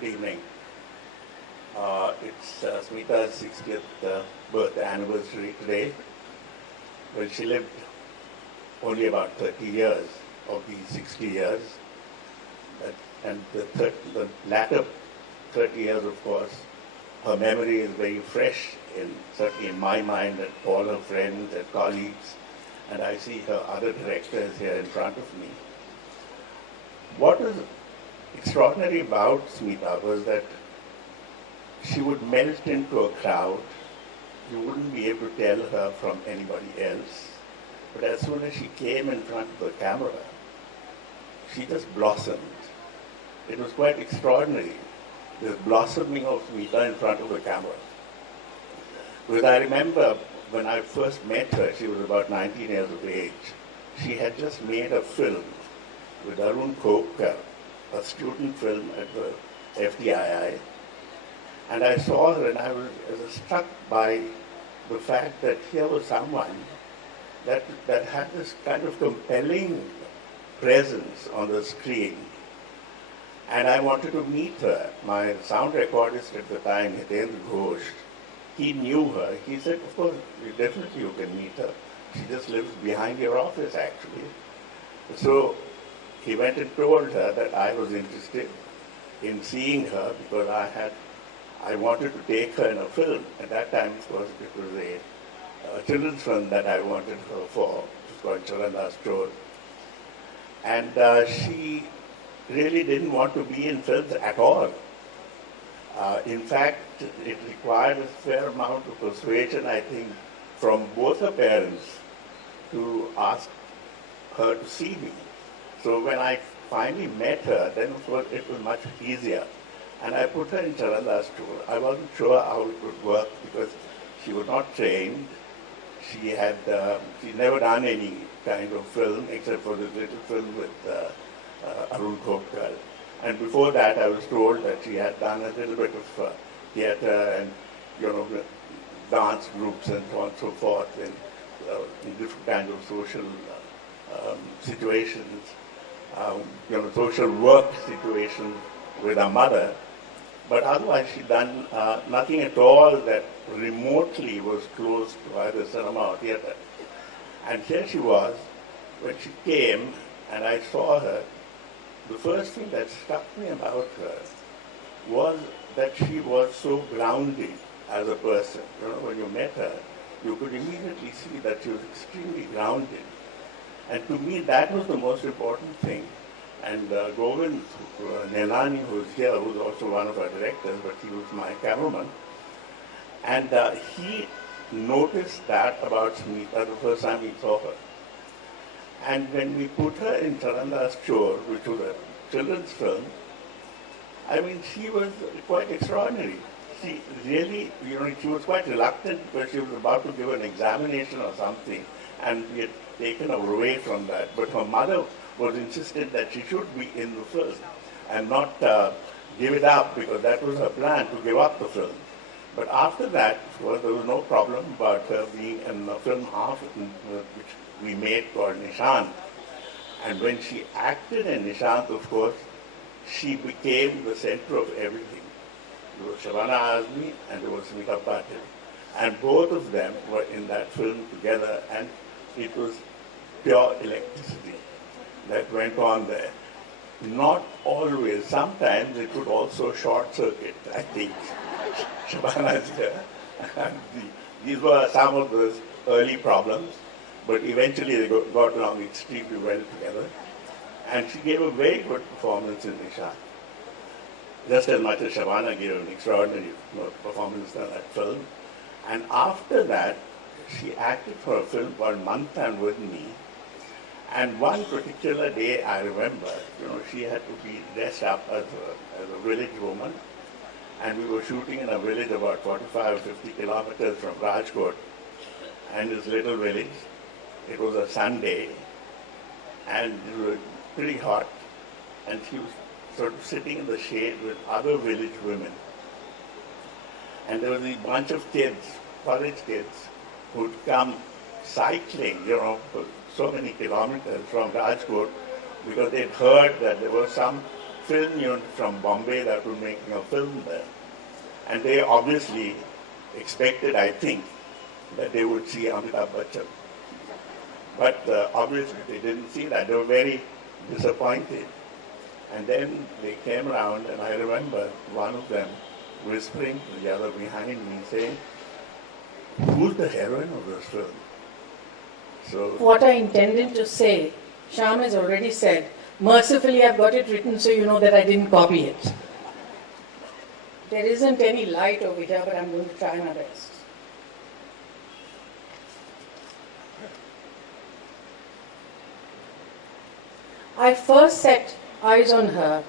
Good evening. It's Smita's 60th birth anniversary today. Well, she lived only about 30 years of these 60 years. And the latter 30 years, of course, her memory is very fresh, certainly in my mind and all her friends and colleagues. And I see her other directors here in front of me. What was extraordinary about Smita was that she would melt into a crowd. You wouldn't be able to tell her from anybody else. But as soon as she came in front of the camera, she just blossomed. It was quite extraordinary, this blossoming of Smita in front of the camera. Because I remember when I first met her, she was about 19 years of age. She had just made a film with Arun Khopkar, a student film at the FTII. And I saw her and I was struck by the fact that here was someone that had this kind of compelling presence on the screen. And I wanted to meet her. My sound recordist at the time, Hitendra Ghosh, he knew her. He said, of course, definitely you can meet her. She just lives behind your office, actually. So he went and told her that I was interested in seeing her because I wanted to take her in a film. At that time, of course, it was a children's film that I wanted her for. It was called Charandas Chor. And she really didn't want to be in films at all. In fact, it required a fair amount of persuasion, I think, from both her parents to ask her to see me. So when I finally met her, then of course it was much easier. And I put her in Charandas Chor. I wasn't sure how it would work because she was not trained. She'd never done any kind of film except for this little film with Arun Khopkar. And before that, I was told that she had done a little bit of theatre and, dance groups and so on and so forth in different kinds of social situations, social work situations with her mother. But otherwise, she'd done nothing at all that remotely was close to either cinema or theatre. And here she was, when she came and I saw her, the first thing that struck me about her was that she was so grounded as a person. When you met her, you could immediately see that she was extremely grounded. And to me, that was the most important thing. And Govind Nelani, who's here, who's also one of our directors, but he was my cameraman, and he noticed that about Smita the first time he saw her. And when we put her in Charandas Chor, which was a children's film, I mean, she was quite extraordinary. She really, she was quite reluctant because she was about to give an examination or something, and we had taken her away from that. But her mother was insistent that she should be in the film and not give it up because that was her plan, to give up the film. But after that, of course, there was no problem about her being in the film half, which we made called Nishant. And when she acted in Nishant, of course, she became the center of everything. There was Shabana Azmi and there was Smita Patil. And both of them were in that film together, and it was pure electricity that went on there. Not always. Sometimes it would also short circuit, I think. Shabana is here. These were some of those early problems, but eventually they got along extremely well together. And she gave a very good performance in Nishant. Just as much as Shabana gave an extraordinary performance in that film. And after that, she acted for a film called Manthan with me. And one particular day, I remember, she had to be dressed up as a village woman. And we were shooting in a village about 45 or 50 kilometers from Rajkot. And this little village, it was a Sunday, and it was pretty hot. And she was sort of sitting in the shade with other village women. And there was a bunch of kids, college kids, who'd come cycling, for so many kilometers from Rajkot because they'd heard that there was some film unit from Bombay that was making a film there. And they obviously expected, I think, that they would see Amitabh Bachchan. But obviously they didn't see that. They were very disappointed. And then they came around, and I remember one of them whispering to the other behind me, saying, "Who's the heroine of this film?" So what I intended to say, Shyam has already said. Mercifully, I've got it written so you know that I didn't copy it. There isn't any light over here, but I'm going to try my best. I first set eyes on her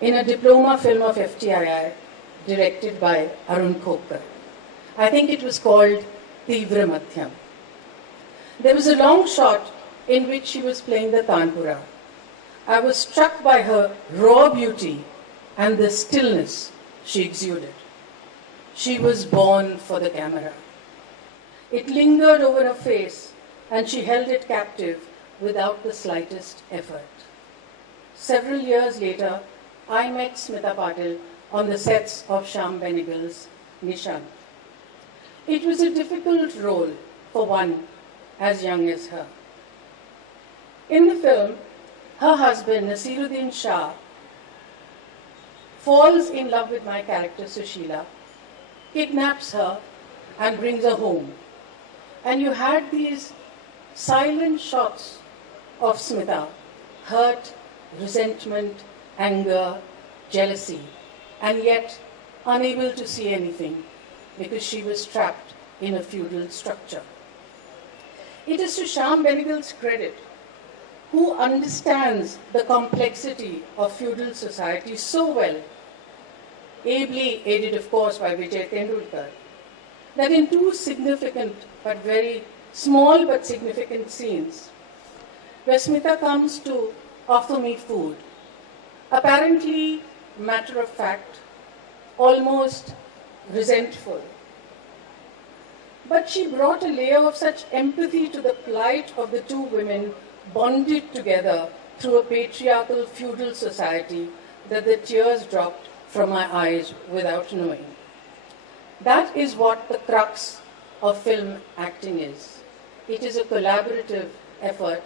in a diploma film of FTII directed by Arun Khokar. I think it was called Tivra Madhyam. There was a long shot in which she was playing the tanpura. I was struck by her raw beauty and the stillness she exuded. She was born for the camera. It lingered over her face and she held it captive without the slightest effort. Several years later, I met Smita Patil on the sets of Shyam Benegal's Nishan. It was a difficult role for one as young as her. In the film, her husband, Nasiruddin Shah, falls in love with my character, Sushila, kidnaps her and brings her home. And you had these silent shots of Smita, hurt, resentment, anger, jealousy, and yet unable to see anything because she was trapped in a feudal structure. It is to Shyam Benegal's credit, who understands the complexity of feudal society so well, ably aided of course by Vijay Tendulkar, that in two significant but very small but significant scenes, where Smita comes to offer me food, apparently matter of fact, almost resentful. But she brought a layer of such empathy to the plight of the two women bonded together through a patriarchal feudal society that the tears dropped from my eyes without knowing. That is what the crux of film acting is. It is a collaborative effort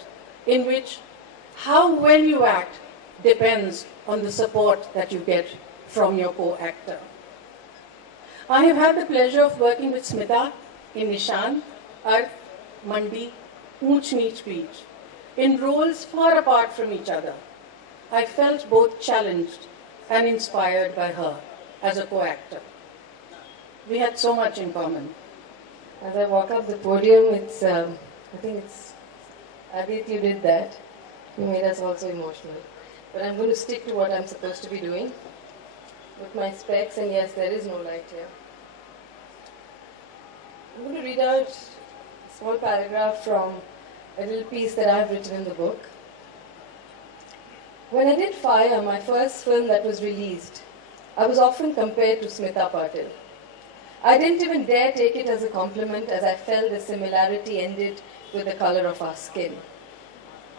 in which how well you act depends on the support that you get from your co-actor. I have had the pleasure of working with Smita in Nishan, Arth, Mandi, Poonch Neech Beach, in roles far apart from each other. I felt both challenged and inspired by her as a co-actor. We had so much in common. As I walk up the podium, I think it's Adit, you did that. You made us also emotional. But I'm going to stick to what I'm supposed to be doing with my specs, and yes, there is no light here. I'm going to read out a small paragraph from a little piece that I've written in the book. When I did Fire, my first film that was released, I was often compared to Smita Patil. I didn't even dare take it as a compliment, as I felt the similarity ended with the color of our skin.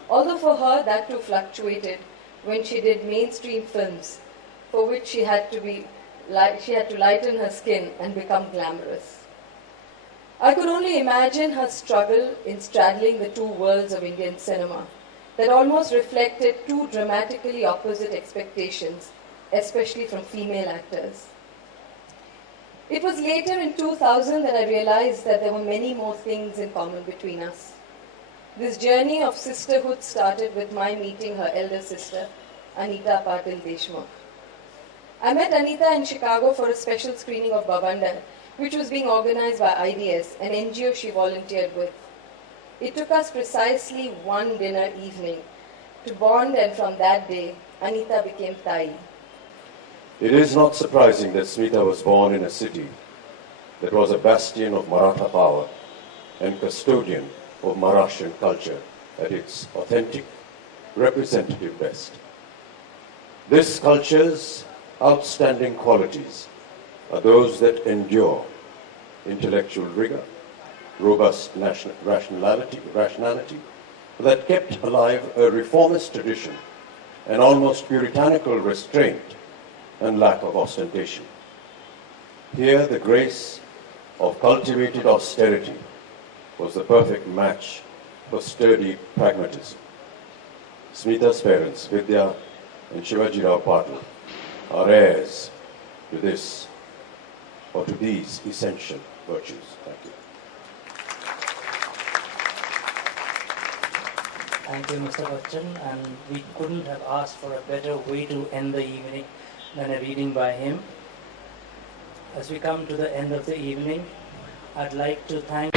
Although for her that too fluctuated when she did mainstream films, for which she had to lighten her skin and become glamorous. I could only imagine her struggle in straddling the two worlds of Indian cinema that almost reflected two dramatically opposite expectations, especially from female actors. It was later in 2000 that I realized that there were many more things in common between us. This journey of sisterhood started with my meeting her elder sister, Anita Patil Deshmukh. I met Anita in Chicago for a special screening of Babanda, which was being organized by IDS, an NGO she volunteered with. It took us precisely one dinner evening to bond, and from that day, Anita became Tai. It is not surprising that Smita was born in a city that was a bastion of Maratha power and custodian of Maharashtrian culture at its authentic, representative best. This culture's outstanding qualities are those that endure intellectual rigor, robust rationality, that kept alive a reformist tradition an almost puritanical restraint and lack of ostentation. Here, the grace of cultivated austerity was the perfect match for sturdy pragmatism. Smita's parents, Vidya and Shivaji Rao Patil, are heirs to this, or to these essential virtues. Thank you. Thank you, Mr. Bachchan, and we couldn't have asked for a better way to end the evening than a reading by him. As we come to the end of the evening, I'd like to thank